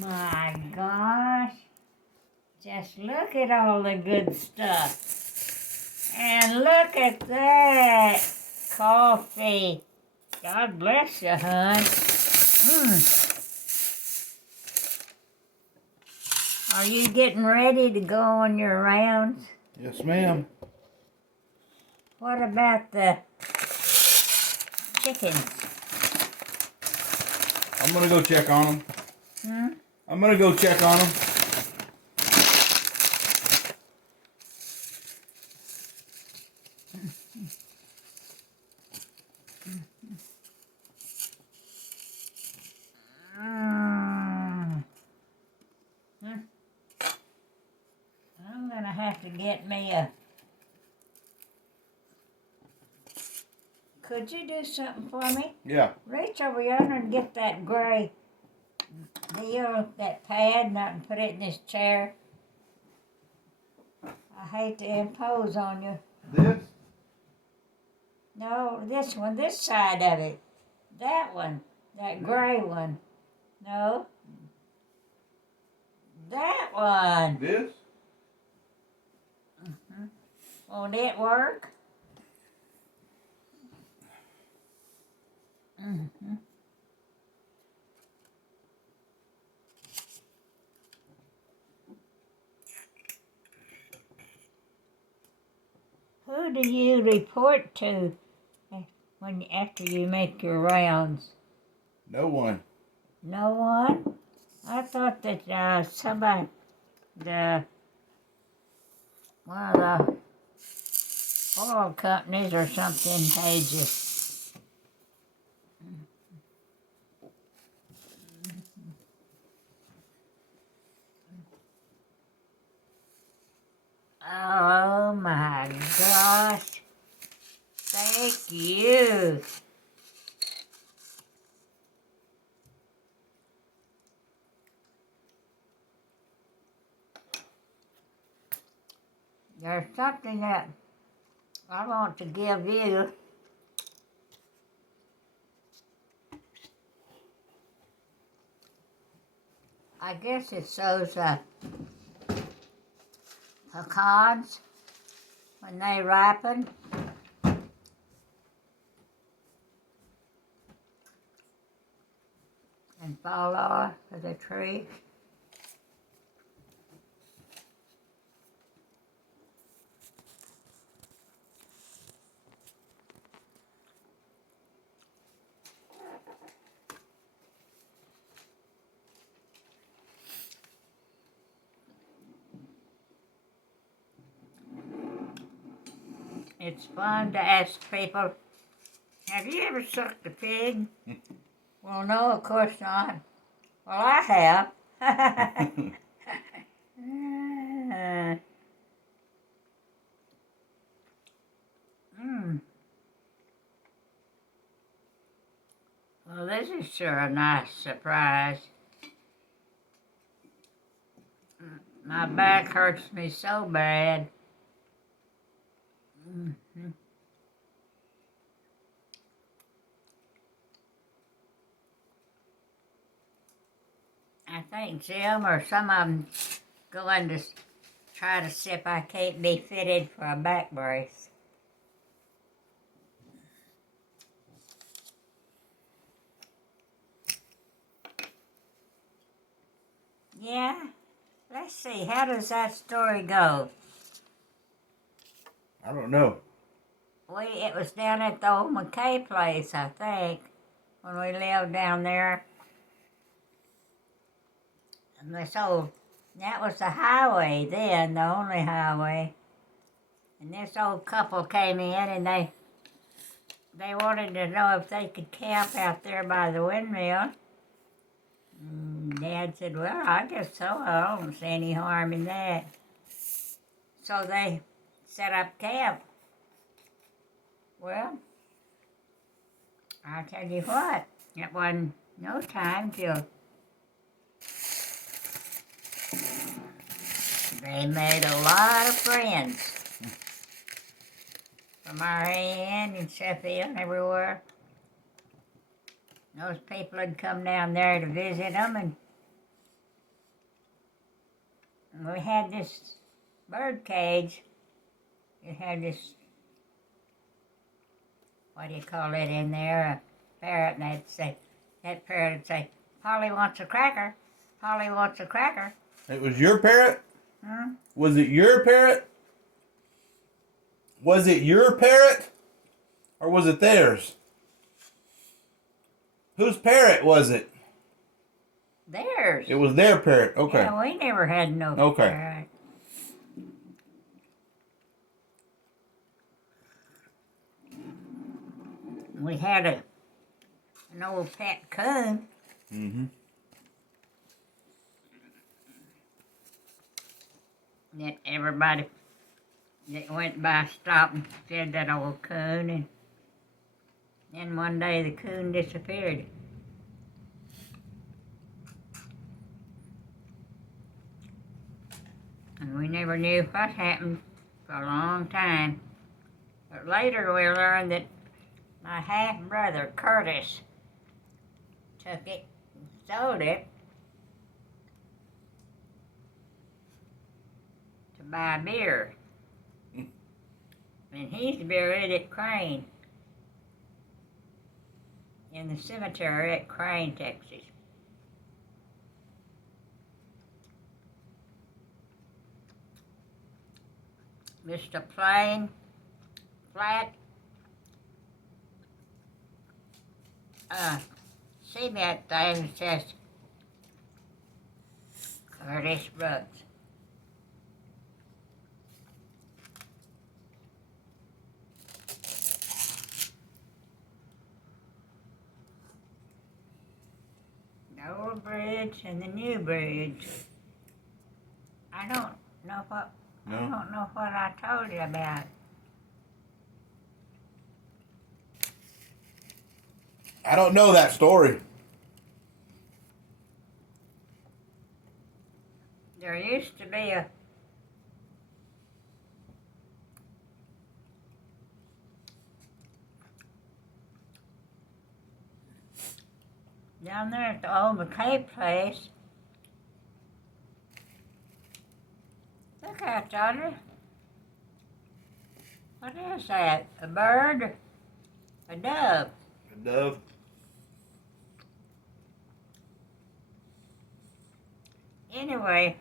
My gosh. Just look at all the good stuff. And look at that coffee. God bless you, hon. Are you getting ready to go on your rounds? Yes, ma'am. What about the chickens? I'm gonna go check on them. I'm gonna go check on them. I'm gonna have to get me a... Could you do something for me? Yeah. Reach over yonder and get that gray deal, that pad, and I can put it in this chair. I hate to impose on you. This? No, this one, this side of it. That one, that gray one. No. That one. This? Won't it work? Who do you report to after you make your rounds? No one. No one? I thought that somebody, one of the oil companies or something paid you. Oh my gosh. Thank you. There's something that I want to give you. I guess it's those pecans when they ripen. And fall off of the tree. It's fun to ask people, have you ever sucked a pig? Well, no, of course not. Well, I have. Well, this is sure a nice surprise. My back hurts me so bad. I think Jim or some of them going to try to see if I can't be fitted for a back brace. Yeah? Let's see, how does that story go? I don't know. It was down at the old McKay place, I think, when we lived down there. And that was the highway then, the only highway. And this old couple came in and they wanted to know if they could camp out there by the windmill. And Dad said, well, I guess so. I don't see any harm in that. So they set up camp. Well, I'll tell you what, it wasn't no time till they made a lot of friends from our end and Sheffield and everywhere. Those people had come down there to visit them, and we had this bird cage. It had this, what do you call it in there, a parrot, and that parrot would say, Polly wants a cracker, Polly wants a cracker. It was your parrot? Hmm? Was it your parrot? Was it your parrot? Or was it theirs? Whose parrot was it? Theirs. It was their parrot. Okay. Yeah, we never had no Okay. parrot. We had an old pet coon. Mm-hmm. That everybody that went by stopped and fed that old coon, and then one day the coon disappeared. And we never knew what happened for a long time. But later we learned that my half-brother, Curtis, took it and sold it to buy beer. And he's buried at Crane, in the cemetery at Crane, Texas. Mr. Plain, flat, see that thing that says Curtis Brooks. The old bridge and the new bridge. I don't know what No. I don't know what I told you about. I don't know that story. There used to be a down there at the old McKay place. Look out, Audrey. What is that? A bird? A dove? A dove. Anyway,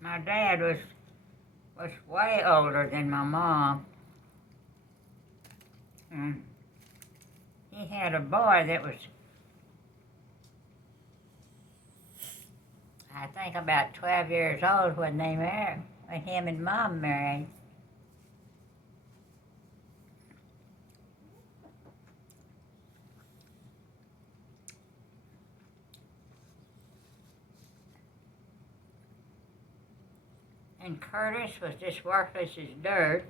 my dad was way older than my mom. And he had a boy that was, I think, about 12 years old when they married, when him and Mom married. And Curtis was just worthless as dirt.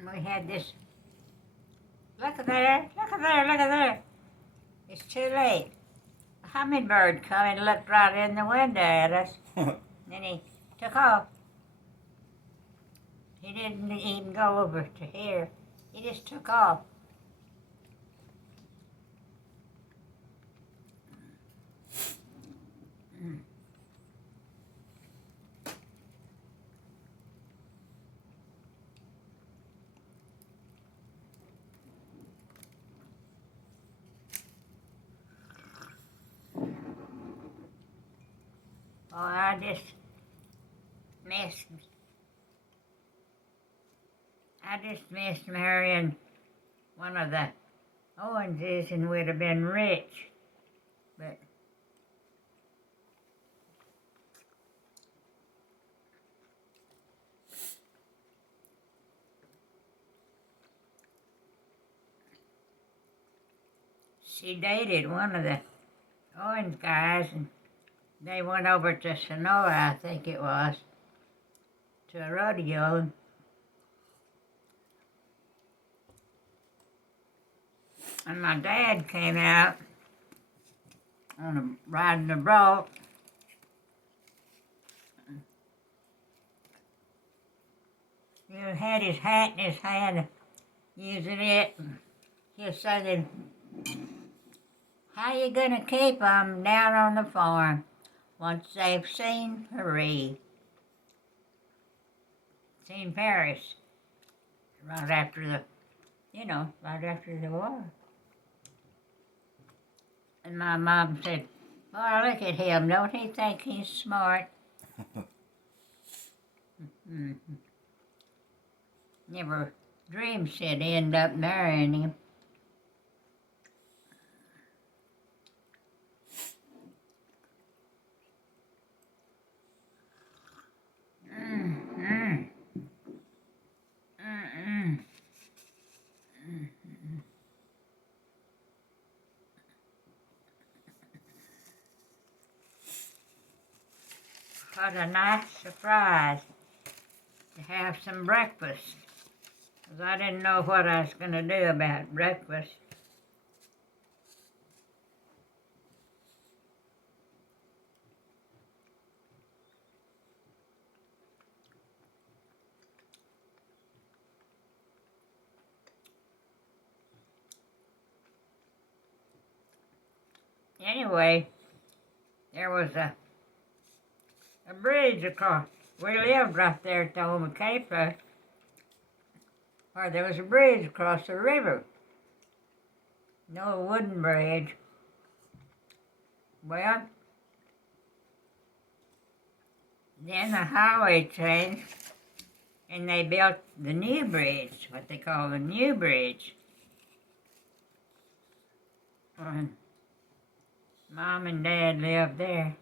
And we had this, look at there, look at there, look at there. It's too late. A hummingbird come and looked right in the window at us. Then he took off. He didn't even go over to here. He just took off. Oh, I just missed marrying one of the Owenses, and we'd have been rich. But she dated one of the Owens guys, and they went over to Sonora, I think it was, to a rodeo. And my dad came out riding the brought. He had his hat in his hand, using it. He was saying, how you gonna keep 'em down on the farm once they've seen Paris? Seen Paris. Right after right after the war. And my mom said, boy, look at him. Don't he think he's smart? Mm-hmm. Never dreamed she'd end up marrying him. Mm-mm. Mm-mm. What a nice surprise to have some breakfast. 'Cause I didn't know what I was going to do about breakfast. Anyway, there was a bridge across. We lived right there at the Old Cape, where there was a bridge across the river. No wooden bridge. Well, then the highway changed, and they built the new bridge, what they call the new bridge. And Mom and Dad lived there.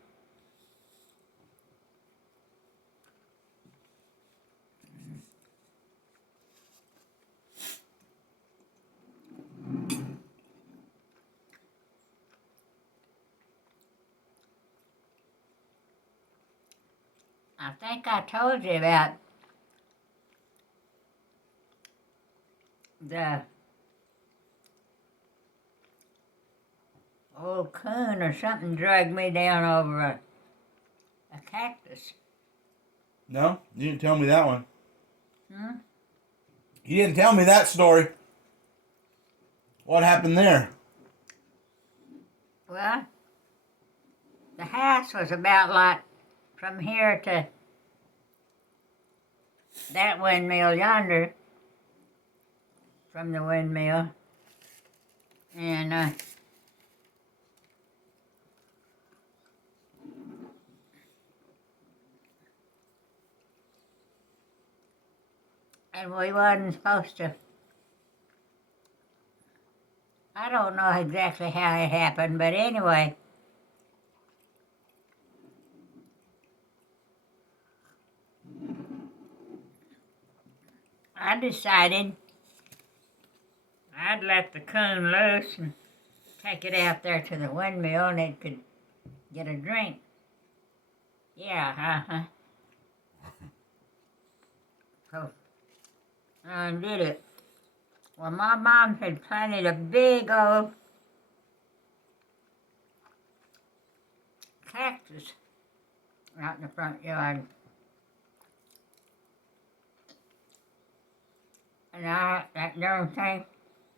I think I told you about the old coon or something dragged me down over a cactus. No, you didn't tell me that one. Hmm? You didn't tell me that story. What happened there? Well, the house was about like from here to that windmill yonder, from the windmill, and we wasn't supposed to. I don't know exactly how it happened, but anyway, I decided I'd let the coon loose and take it out there to the windmill and it could get a drink. Yeah, So I did it. Well, my mom had planted a big old cactus out in the front yard. And that darn thing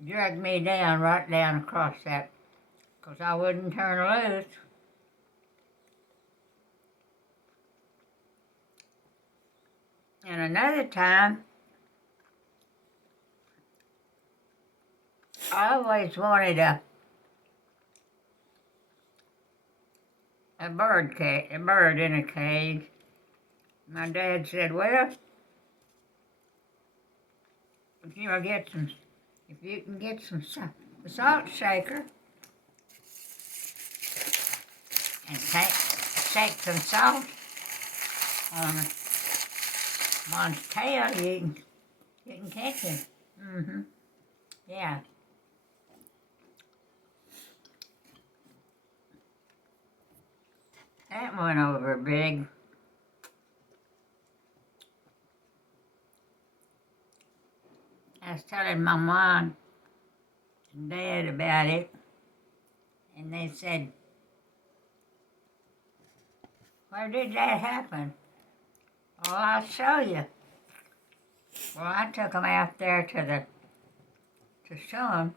dragged me down, right down across that, 'cause I wouldn't turn loose. And another time, I always wanted a bird in a cage. My dad said, well, if you can get some salt shaker and shake some salt on one's tail, you can catch him. Mm-hmm. Yeah. That went over big. I was telling my mom and Dad about it, and they said, Where did that happen? Well, I'll show you. Well, I took them out there to show them.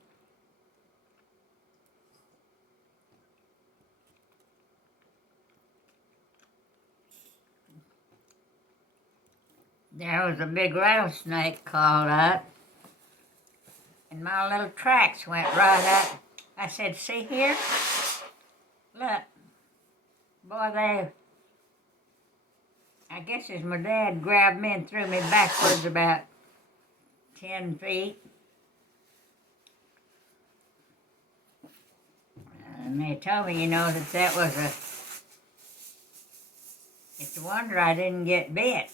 There was a big rattlesnake called up, and my little tracks went right up. I said, see here? Look. Boy, I guess as my dad grabbed me and threw me backwards about 10 feet. And they told me, that was it's a wonder I didn't get bit.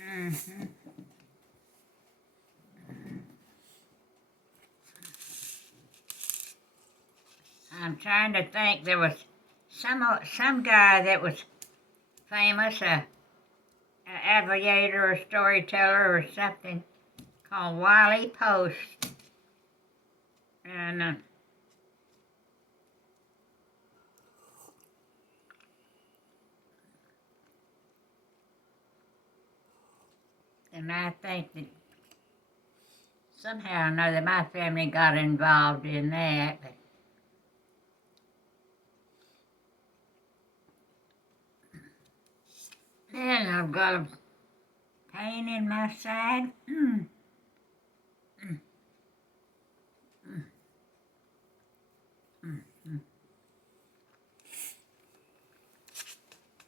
Mm-hmm. I'm trying to think. There was some guy that was famous, an aviator or storyteller or something, called Wiley Post, and I think that somehow or another my family got involved in that. But then I've got a pain in my side.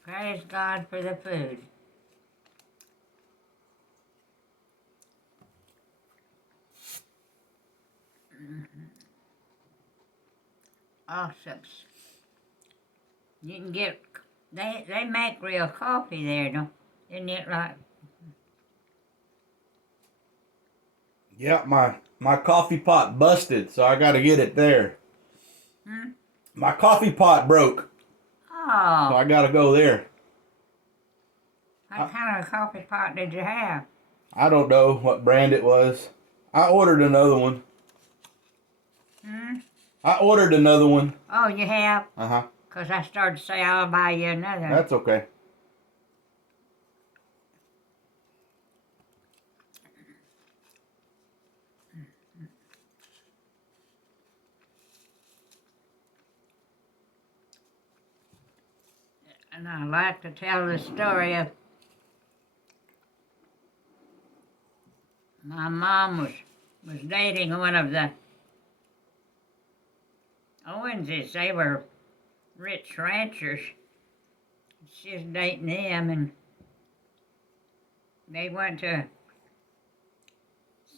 Praise God for the food. Awesome. You can get, they make real coffee there, don't? Isn't it like? Yeah, my coffee pot busted, so I got to get it there. My coffee pot broke, so Oh, I got to go there. what kind of coffee pot did you have? I don't know what brand it was. I ordered another one. I ordered another one. Oh, you have? Uh-huh. Because I started to say I'll buy you another. That's okay. And I like to tell the story of my mom was dating one of the Owenses. They were rich ranchers. She was dating them, and they went to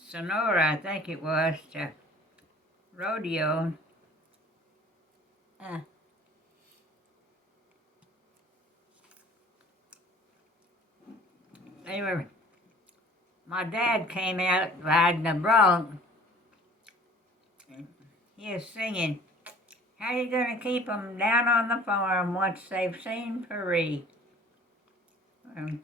Sonora, I think it was, to rodeo. My dad came out riding a bronc, and he was singing, "How you gonna keep 'em down on the farm once they've seen Paris?" My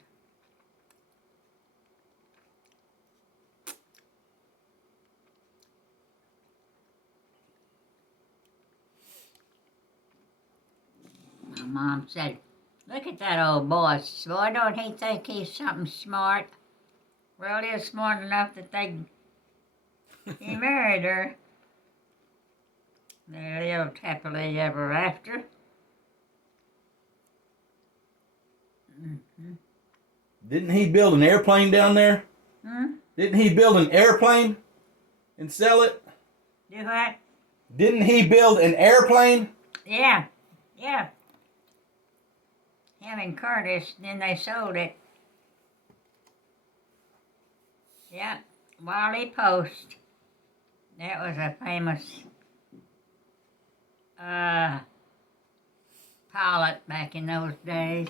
mom said, "Look at that old boy. Boy, don't he think he's something smart?" Well, he was smart enough that he married her. They lived happily ever after. Didn't he build an airplane down there? Didn't he build an airplane and sell it? Do what? Didn't he build an airplane? Yeah. Him and Curtis, then they sold it. Yeah, Wiley Post. That was a famous pilot back in those days.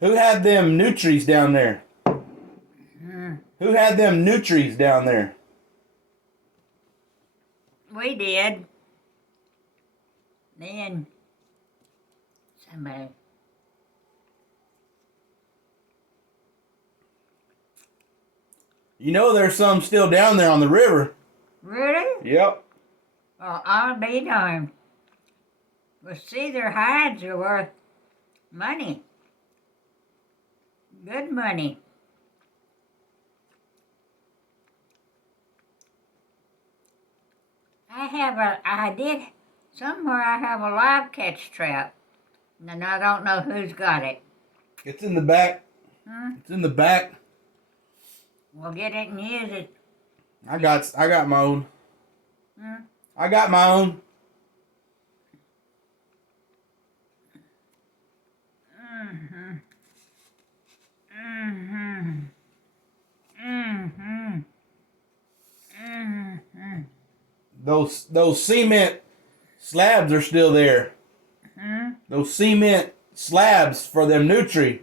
Who had them nutries down there? Who had them nutries down there? We did. Then somebody. You know there's some still down there on the river. Really? Yep. Well, I'll be darned. But see, their hides are worth money. Good money. I did, somewhere I have a live catch trap. And I don't know who's got it. It's in the back. Hmm? It's in the back. We'll get it and use it. I got my own. Hmm? I got my own. Mm-hmm. Mm-hmm. Mm-hmm. Mm-hmm. Those cement slabs are still there. Hmm? Those cement slabs for them nutri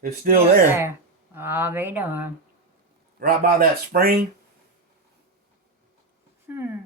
is still there. I'll be darned. Right by that spring. Hmm.